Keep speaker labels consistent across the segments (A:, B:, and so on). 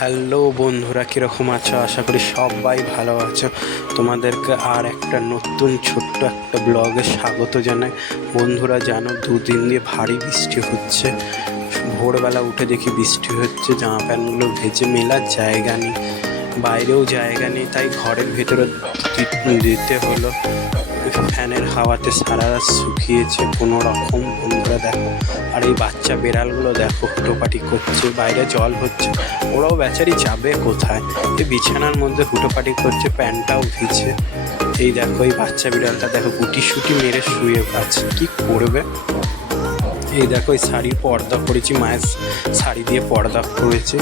A: Hello বন্ধুরা, কীরকম আছো? আশা করি সবাই ভালো আছো। তোমাদেরকে আর একটা নতুন ছোট্ট একটা ব্লগে স্বাগত জানাই। বন্ধুরা, জানো, দুদিন দিয়ে ভারী বৃষ্টি হচ্ছে। ভোরবেলা উঠে দেখি বৃষ্টি হচ্ছে, জামা প্যান্টগুলো ভেজে মেলার জায়গা নেই। বাইরেও জায়গা নেই, তাই ঘরের ভেতরে দিতে হলো। ফ্যানের হাওয়াতে সারা রাত শুকিয়েছে কোনো রকম বন্ধুরা দেখো, আর এই বাচ্চা বেড়ালগুলো দেখো, হুটোপাটি করছে, বাইরে জল হচ্ছে। ওরাও বেচারি যাবে কোথায়? এই বিছানার মধ্যে হুটোপাটি করছে প্যান্টটাও ভিজে এই দেখো, এই বাচ্চা বিড়ালটা দেখো, গুটি সুটি মেরে শুয়ে আছে। কি করবে? এই দেখো, এই শাড়ি পর্দা করেছি, মায়ের শাড়ি দিয়ে পর্দা করেছে।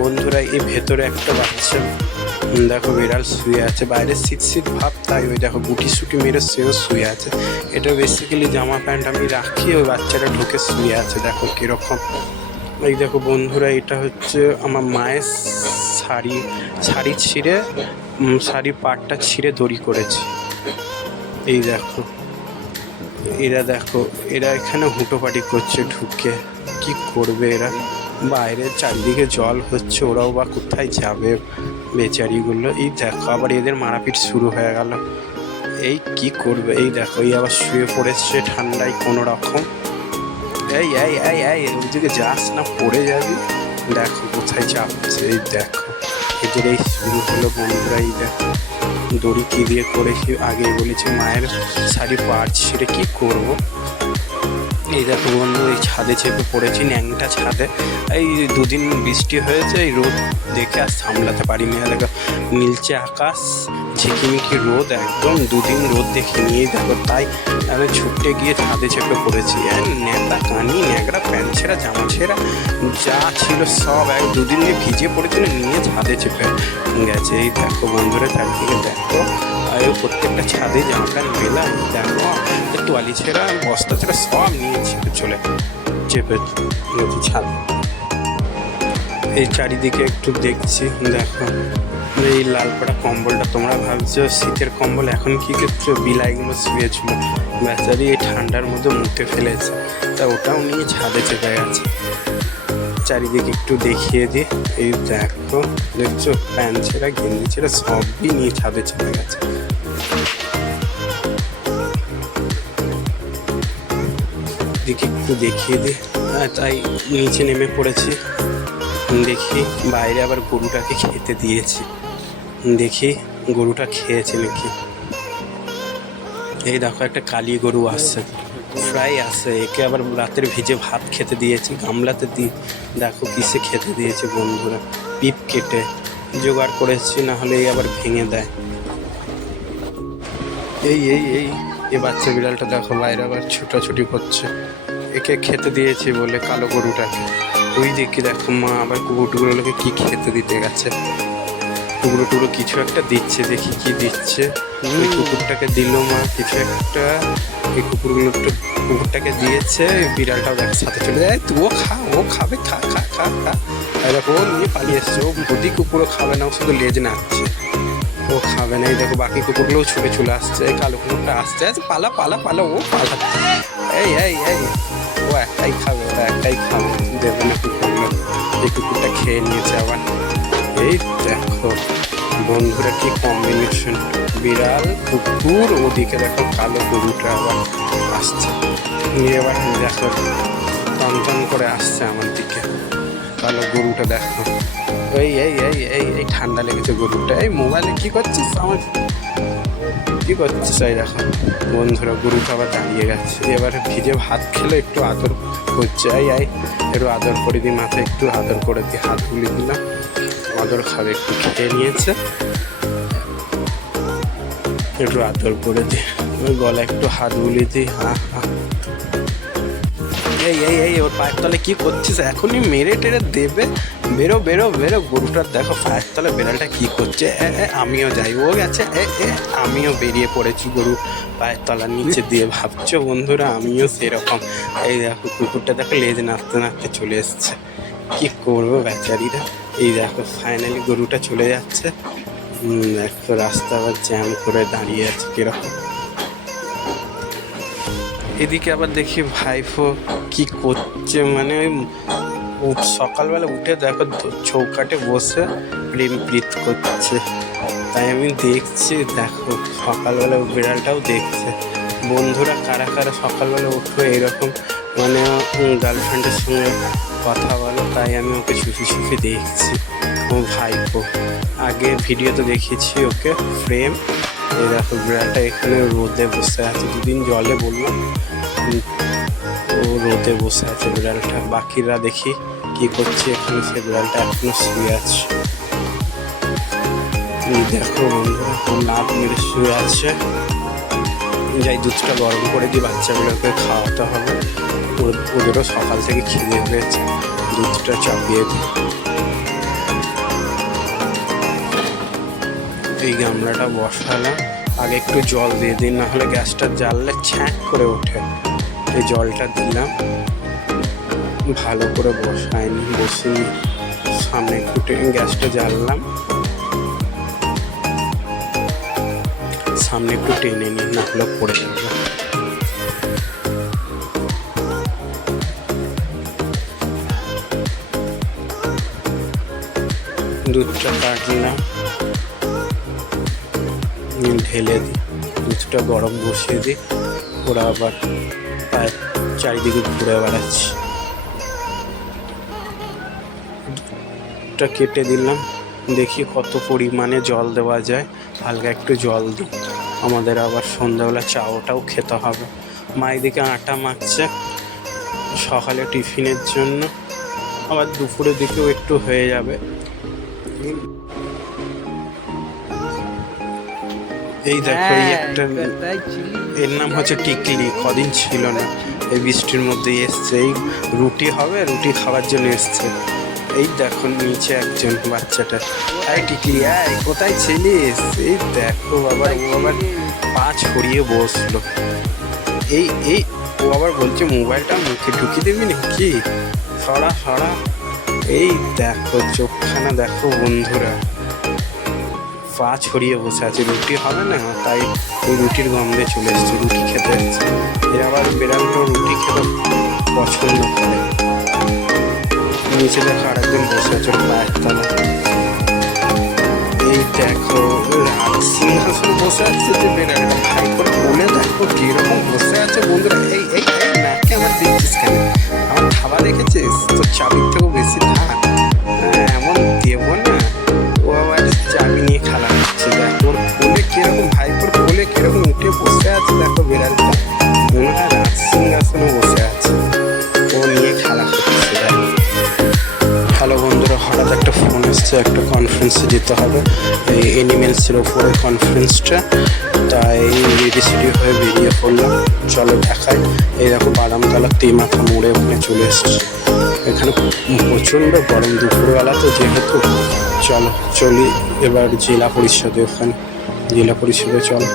A: বন্ধুরা এই ভেতরে একটা বাচ্চা দেখো বিড়াল শুয়ে আছে। বাইরে শীত শীত ভাব, তাই ওই দেখো গুটি সুটি মেরে সেও শুয়ে আছে। এটা বেসিক্যালি জামা প্যান্ট আমি রাখি, ওই বাচ্চাটা ঢুকে শুয়ে আছে। দেখো কীরকম। এই দেখো বন্ধুরা, এটা হচ্ছে আমার মায়ের শাড়ি। শাড়ি ছিঁড়ে শাড়ির পাটটা ছিঁড়ে দড়ি করেছি। এই দেখো, এরা দেখো, এরা এখানে হুটোপাটি করছে, ঢুকে। কি করবে এরা? বাইরে চারিদিকে জল হচ্ছে, ওরাও বা কোথায় যাবে? বেচারিগুলো, এই দেখো আবার এদের মারাপিট শুরু হয়ে গেল। এই কি করবে? এই দেখো, এই আবার শুয়ে পড়েছে ঠান্ডায় কোনো রকম। এই এই এই এই, ওইদিকে যাস না, পড়ে যাবি। দেখো কোথায় চাপছে এই দেখো। এদের এই শুরু হলো বন্ধুরা, এই দেখো। দড়ি কি দিয়ে করেছি? আগে বলেছি মায়ের শাড়ি পাট ছিঁড়ে কি করব? এই দেখো বন্ধু, এই ছাদে চেপে পড়েছি, ন্যাংটা ছাদে, এই দুদিন বৃষ্টি হয়েছে, এই রোদ দেখে আর সামলাতে পারিনি। দেখো, নীলচে আকাশ, ঝিকিমিকি রোদ, একদম দুদিন রোদ দেখে নিয়ে দেখো, তাই আমি ছুটে গিয়ে ছাদে চেপে পড়েছি। নেতা, কানি ন্যাংরা প্যান্ট ছেঁড়া, জামা ছেঁড়া, যা ছিল সব এক দুদিন দিয়ে ভিজে পড়েছিল, নিয়ে ছাদে চেপে গেছে। এই দেখো বন্ধুরা, চারদিকে দেখো আর প্রত্যেকটা ছাদে জামা প্যান্ট মেলা দেখো তোয়ালি ছেঁড়া বস্তা ছেঁড়া সব নিয়ে চেপে চলে, চেপে ছাদ। এই চারিদিকে একটু দেখছি, দেখো এই লালপাড়া কম্বলটা তোমরা ভাবছ, শীতের কম্বল এখন কি করছ? বিলাইগুলো শুয়েছিল। বেচারি এই ঠান্ডার মধ্যে মুখে ফেলেছে। তা ওটাও নিয়ে ছাদে চেপে গেছে। চারিদিকে একটু দেখিয়ে দিই। এই দেখো দেখছ? প্যান্ট ছেঁড়া গেঞ্জি ছেঁড়া সবই নিয়ে ছাদে চেপে গেছে। দিকে একটু দেখিয়ে দিই। হ্যাঁ, তাই নিচে নেমে পড়েছি। দেখি বাইরে আবার গরুটাকে খেতে দিয়েছি। দেখি গরুটা খেয়েছে নাকি? এই দেখো একটা কালী গরু আসছে। ফ্রাই আসছে একে আবার রাতের ভিজে ভাত খেতে দিয়েছি, গামলাতে দি, দেখো কিসে খেতে দিয়েছে বন্ধুরা, পিপ কেটে। জোগাড় করেছি, না হলে আবার ভেঙে দেয়। এই এই এই, এ বাচ্চা বিড়ালটা দেখো বাইরে আবার ছুটাছুটি করছে। একে খেতে দিয়েছি বলে কালো গরুটাকে। ওই দিকে দেখো মা আবার কুকুর টুকুরগুলোকে কি খেতে দিতে গেছে। টুকরো টুকরো কিছু একটা দিচ্ছে দেখি কি দিচ্ছে। ওই কুকুরটাকে দিল মা কিছু একটা। এই কুকুরগুলো কুকুরটাকে দিয়েছে বিড়ালটাও দেখ সাথে চলে যায়। তুই ও খা ও খাবে খা খা খা খা। দেখো ও নিয়ে পালিয়ে এসছে। ও যদি কুকুরও খাবে না ও শুধু লেজ নাচছে ও খাবে না। এই দেখো বাকি কুকুরগুলোও ছুটে চলে আসছে। এই কালো কুকুরটা আসছে। আচ্ছা পালা পালা পালা ও পালা। এই এই এই। ও একটাই খাবে ওরা একটাই খাবে। দেবে না কুকুরগুলো। এই কুকুরটা খেয়ে নিয়েছে আবার। এই দেখো। বন্ধুরা কি কম্বিনেশন বিড়াল কুকুর ওদিকে দেখো, কালো গরুটা আবার আসছে। এবার দেখো, টন টন করে আসছে আমার দিকে। কালো গরুটা দেখো। এই এই এই এই ঠান্ডা লেগেছে গরুটা। এই মোবাইলে কি করছিস? আমার কি করছিস এই দেখো? বন্ধুরা গরুটা আবার দাঁড়িয়ে গেছে। এবার ভিজে ভাত খেলে একটু আদর করছে। আই এই একটু আদর করে দিই, মাথায় একটু আদর করে দিই, হাত গুলি দিলাম। আদর খাবে, একটু খেয়ে নিয়েছে। একটু আদর করে দিই। ওই গলা একটু হাত বুলিয়ে দিই। হা হা এই এই এই, ওর পায়ের তলে কি করছিস? এখনই মেরে টেরে দেবে। বেরো বেরো বেরো গরুটার দেখো পায়ের তলে বেড়ালটা কি করছে? এ, আমিও যাই। ও গেছে? এ এ আমিও বেরিয়ে পড়েছি গরু পায়ের তলার নিচে দিয়ে। ভাবছ বন্ধুরা আমিও সেরকম। এই দেখো কুকুরটা দেখো লেজ নাচতে নাচতে চলে এসছে। কি করব বেচারিরা? এই দেখো ফাইনালি গরুটা চলে যাচ্ছে। দেখো রাস্তা আবার জ্যাম করে দাঁড়িয়ে আছে কীরকম। এদিকে আবার দেখি ভাইফো কি করছে মানে ওই সকালবেলা উঠে দেখো চৌকাটে বসে প্রেম প্রীত করছে। তাই আমি দেখছি, দেখো, সকালবেলা বিড়ালটাও দেখছে। বন্ধুরা কারা কারা সকালবেলা উঠো এরকম মানে গার্লফ্রেন্ডের সঙ্গে কথা বলো, তাই আমি ওকে চুপি চুপি দেখছি। ও ভাইপো। আগে ভিডিও তো দেখেছি ওকে ফ্রেম এই দেখো বিড়ালটা এখানে রোদে বসে আছে। দুদিন জলে বললাম ও রোদে বসে আছে বিড়ালটা। বাকিরা দেখি কি করছে এখানে, সে বিড়ালটা এখনও শুয়ে আছে। এই দেখো নাক মেরে শুয়ে আছে। যাই, দুধটা গরম করে দিই বাচ্চাগুলোকে খাওয়াতে হবে। ওদেরও সকাল থেকে খিদে পেয়েছে। দুধটা চাপিয়ে দিই এই গামলাটা বসালাম। আগে একটু জল দিয়ে দিন না হলে গ্যাসটা জ্বাললে ছ্যাঁক করে ওঠে। এই জলটা দিলাম। ভালো করে বসায়নি বসিয়ে সামনে একটু গ্যাসটা জ্বাললাম। সামনে একটু টেনে নিই, না হলে পড়ে যাবে। দুধটা নিয়ে ঢেলে দিই, দুধটা গরম বসিয়ে দিই। ওরা আবার প্রায় চারিদিকে ঘুরে বেড়াচ্ছে। কেটে দিলাম। দেখি কত পরিমাণে জল দেওয়া যায়। হালকা একটু জল দিই। আমাদের আবার সন্ধ্যাবেলা চাওটাও খেতে হবে। মা এদিকে আটা মাখছে সকালে টিফিনের জন্য। আবার দুপুরের দিকেও একটু হয়ে যাবে। এই দেখো এই একটা এর নাম হচ্ছে টিকলি কদিন ছিল না এই বৃষ্টির মধ্যে এসছে। এই রুটি হবে রুটি খাওয়ার জন্য এসছে। এই দেখো নিচে একজন বাচ্চাটা। এই টিকলি এই কোথায় ছিলিস? এই দেখো বাবা ও আবার পা ছড়িয়ে বসল। এই এই ও আবার বলছে মোবাইলটা মুখে ঢুকিয়ে দিবি নাকি? সরা সরা। এই দেখো চোখখানা দেখো বন্ধুরা। পা ছড়িয়ে বসে আছে, রুটি হবে না? তাই ওই রুটির গন্ধে চলে এসছে, রুটি খেতে এসছে। এর আবার বেড়ালটা রুটি খেতে পছন্দ করে। নিচে দেখো আরেকজন বসে আছে পায়ের এই দেখো সিংহাসনে বসে আছে যে বেড়ালটা করে বলে দেখো কীরকম বসে আছে বন্ধুরা। এই এই আমার দেখছিস কেন? আমার তো চাবির থেকেও বেশি ফোন একটা কনফারেন্সে যেতে হবে। এই এনিমেলসের ওপরে কনফারেন্সটা তাই রেডি সেডি হয়ে বেরিয়ে পড়লাম। চলো দেখাই। এই দেখো বাদামতলা তেমাথা মোড়ে ওখানে চলে এসছে। এখানে প্রচণ্ড গরম দুপুরবেলা তো যেহেতু। চলো চলি এবার জেলা পরিষদে ওখানে। জেলা পরিষদে চলো।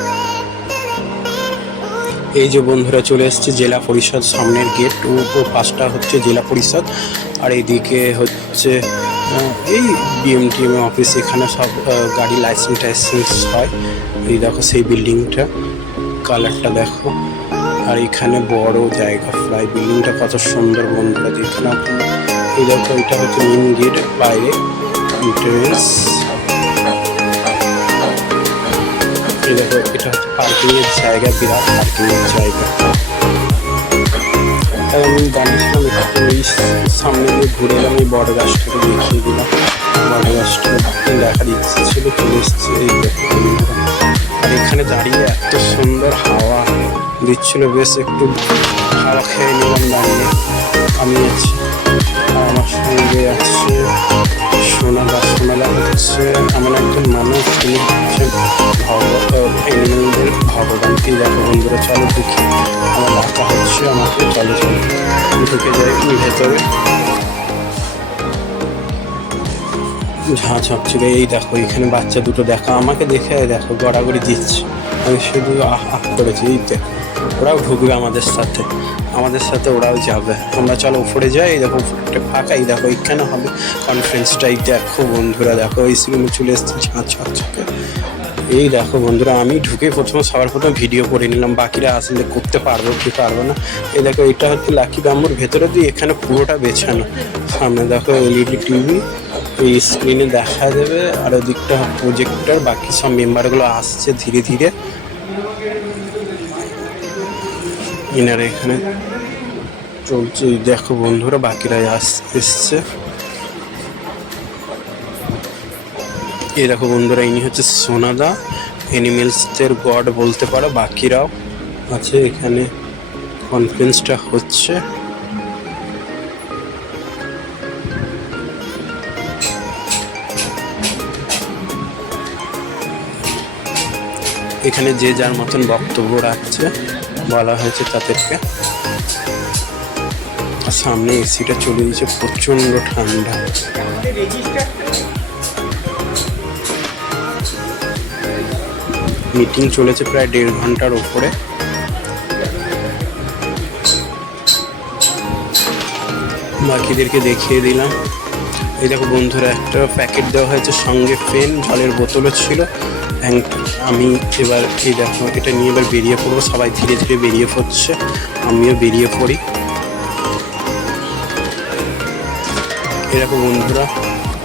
A: এই যে বন্ধুরা চলে এসেছে জেলা পরিষদ সামনের গেট ও পাশটা হচ্ছে জেলা পরিষদ। আর এইদিকে হচ্ছে এই বিএমটিএম অফিস এখানে সব গাড়ি লাইসেন্স টাইসেন্স হয়। এই দেখো সেই বিল্ডিংটা কালারটা দেখো। আর এখানে বড় জায়গা, প্রায় বিল্ডিংটা কত সুন্দর বন্ধুরা দেখে না এই দেখো, এটা হচ্ছে মেন গেট বাইরে এন্ট্রেন্স এই দেখো, এটা হচ্ছে পার্কিং এর জায়গা, বিরাট পার্কিং এর জায়গা। তাই আমি দাঁড়িয়েছিলাম একটু ওই সামনে দিয়ে ঘুরে আমি বড় গাছটাকে দেখিয়ে দিলাম। বড় গাছটা দেখার ইচ্ছে ছিল, চলে এসছে এই আর এখানে দাঁড়িয়ে এত সুন্দর হাওয়া দিচ্ছিল, বেশ একটু হাওয়া খেয়ে নিলাম দাঁড়িয়ে। আমি ভেতরে ঝাঁ ঝাঁপছিল এই দেখো, এখানে বাচ্চা দুটো দেখো, আমাকে দেখে দেখো, গড়াগড়ি দিচ্ছে। আমি শুধু আহ আহ করেছি, এই দেখো। ওরাও ঢুকবে আমাদের সাথে আমাদের সাথে ওরাও যাবে। আমরা চলো উপরে যাই, এই দেখো, উপরটা ফাঁকা, এই দেখো এখানে হবে। কনফারেন্সটাই দেখো, বন্ধুরা দেখো, এই সিনেমা চলে এসছে ঝাঁ ঝাঁচকে এই দেখো বন্ধুরা, আমি ঢুকে প্রথমে সবার প্রথমে ভিডিও করে নিলাম, বাকিরা আসলে করতে পারব কি পারব না। এই দেখো, এটা হচ্ছে লাকি বাম্বুর ভেতরে দিয়ে এখানে পুরোটা বেছানো। সামনে দেখো এলইডি টিভি এই স্ক্রিনে দেখা যাবে, আর ওদিকটা প্রজেক্টর বাকি সব মেম্বারগুলো আসছে ধীরে ধীরে। ইনারা এখানে চলছে দেখো বন্ধুরা বাকিরা আস, এসছে। এই দেখো বন্ধুরা ইনি হচ্ছে সোনাদা। অ্যানিমেলসদের গড বলতে পারো, বাকিরাও আছে এখানে। কনফারেন্সটা হচ্ছে। এখানে যে যার মতন বক্তব্য রাখছে, বলা হয়েছে তাদেরকে। সামনে এসিটা চলে দিয়েছে প্রচণ্ড ঠান্ডা। মিটিং চলেছে প্রায় দেড় ঘণ্টার ওপরে বাকিদেরকে দেখিয়ে দিলাম। এই দেখো বন্ধুরা, একটা প্যাকেট দেওয়া হয়েছে, সঙ্গে পেন জলের বোতলও ছিল। আমি এবার এই দেখো, এটা নিয়ে এবার বেরিয়ে পড়ব। সবাই ধীরে ধীরে বেরিয়ে পড়ছে। আমিও বেরিয়ে পড়ি। এরকম বন্ধুরা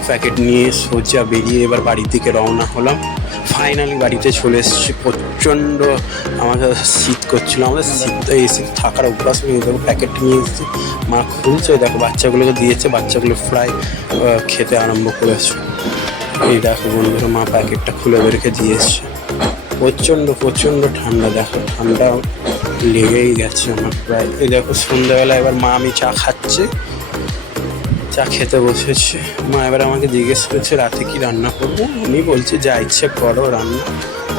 A: প্যাকেট নিয়ে সোজা বেরিয়ে এবার বাড়ির দিকে রওনা হলাম। ফাইনালি বাড়িতে চলে এসেছি। প্রচণ্ড আমাদের শীত করছিল। আমাদের শীত এসি থাকার অভ্যাস হয়ে প্যাকেট নিয়ে এসেছি। মা খুলছে। দেখো, বাচ্চাগুলোকে দিয়েছে। বাচ্চাগুলো ফ্রাই খেতে আরম্ভ করেছে। এই দেখো বন্ধুরা, মা প্যাকেটটা খুলে বেরকে দিয়েছে প্রচণ্ড প্রচণ্ড ঠান্ডা। দেখো, ঠান্ডা লেগেই গেছে আমার প্রায়। এই দেখো, সন্ধ্যাবেলা এবার মা আমি চা খাচ্ছে। চা খেতে বসেছি। মা এবার আমাকে জিজ্ঞেস করেছে, রাতে কি রান্না করব? আমি বলছি, যা ইচ্ছে করো রান্না।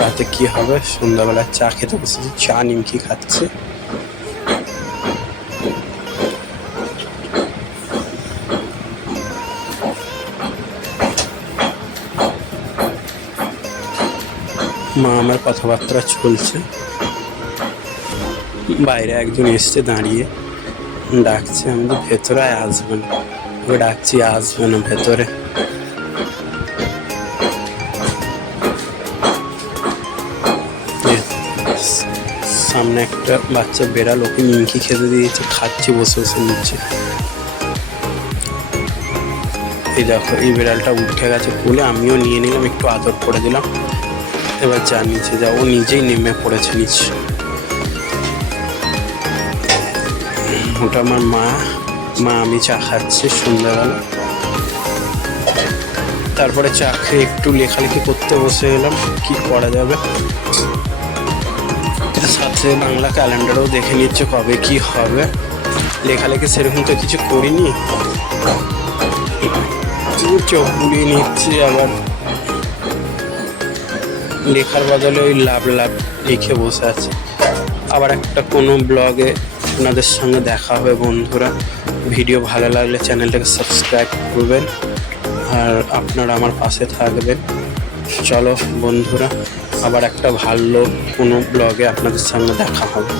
A: রাতে কি হবে? সন্ধ্যাবেলা চা খেতে বসেছি, চা নিমকি খাচ্ছে। মা আমার কথাবার্তা চলছে। বাইরে একজন এসছে দাঁড়িয়ে, ডাকছে, আমি তো ভেতরে আয় আসবে না। ওকে ডাকছি আসবে না ভেতরে। সামনে একটা বাচ্চা বেড়াল, ওকে নিমকি খেতে দিয়েছে, খাচ্ছে, বসে বসে নিচ্ছে। এই দেখো, এই বিড়ালটা উঠে গেছে কোলে, আমিও নিয়ে নিলাম, একটু আদর করে দিলাম। এবার যা নিচে যা, ও নিজেই নেমে পড়েছে নিচে। ওটা আমার মা মা আমি চা খাচ্ছি সন্ধ্যাবেলা। তারপরে চা খেয়ে একটু লেখালেখি করতে বসে গেলাম, কি করা যাবে? সাথে বাংলা ক্যালেন্ডারও দেখে নিচ্ছে কবে কি হবে। লেখালেখি সেরকম তো কিছু করিনি। চোখ বুলিয়ে নিচ্ছি আবার। লেখার বদলে ওই লাভ লাভ লিখে বসে আছে। আবার একটা কোনো ব্লগে আপনাদের সঙ্গে দেখা হবে, বন্ধুরা। ভিডিও ভালো লাগলে চ্যানেলটাকে সাবস্ক্রাইব করবেন আর আপনারা আমার পাশে থাকবেন। চলো, বন্ধুরা, আবার একটা ভালো কোনো ব্লগে আপনাদের সঙ্গে দেখা হবে।